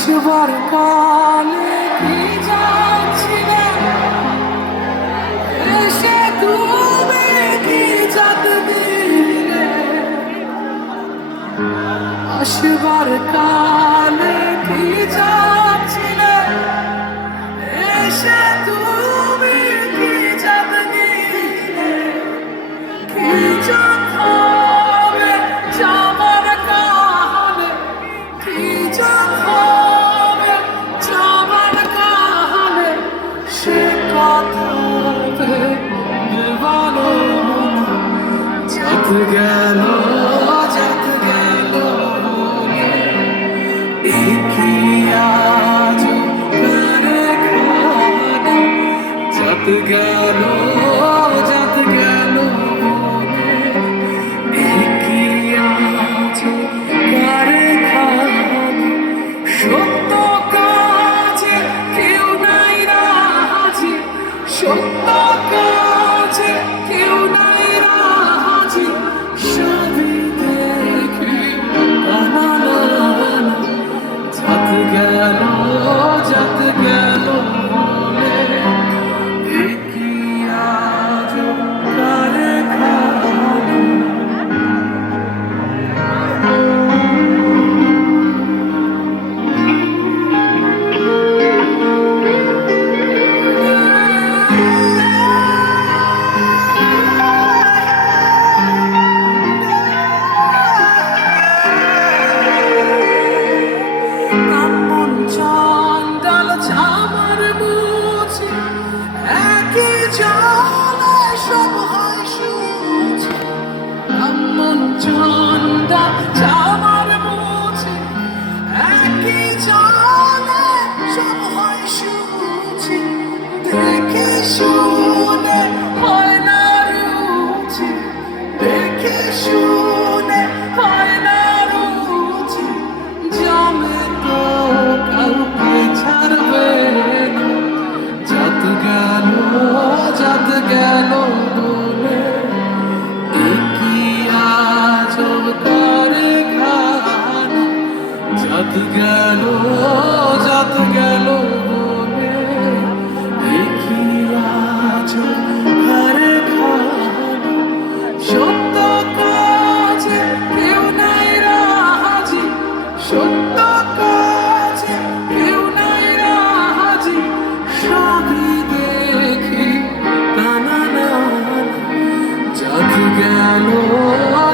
আসবার কালে কি যাচ্ছিলে এসে তুমি কি জাত দিলে আসবার কালে কি যাচ্ছিলে এসে তুমি কি জাত দিলে কি জাত হবে যাবার কালে কি জাত হবে যাবার কালে সে কথা ভালো জাত গেল জাত গেল কি আজ কারখানা জাত গেল জাত গেল কি আজ কারখানা সত্য কাজে কেউ নাই রাজি সত্য কাজে কেউ নাই রাজি সবই দেখি কানা জাত গেল জাত গেল বলে কি আজ কারখানা ব্রাহ্মণ চণ্ডাল চামার মুছে একই জলে সব হয় সূচি ব্রাহ্মণ চণ্ডাল চামার মুছে একই জলে সব হয় সূচি দেখে শুনে হয় না রুচি দেখে শুনে হয় না রুচি জমে তো কাউকে ছাড়বে না জাত গেল বলে কি আজব কারখানা জাত গেল বলে কি আজব কারখানা সত্য কাজে কেউ নাই রাজি সত্য কাজে কেউ নাই রাজি সবই দেখি টানা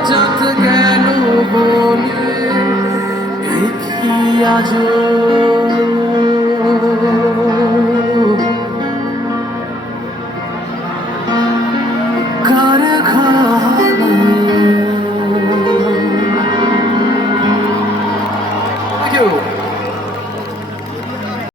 জাত গেল বলে কি আজব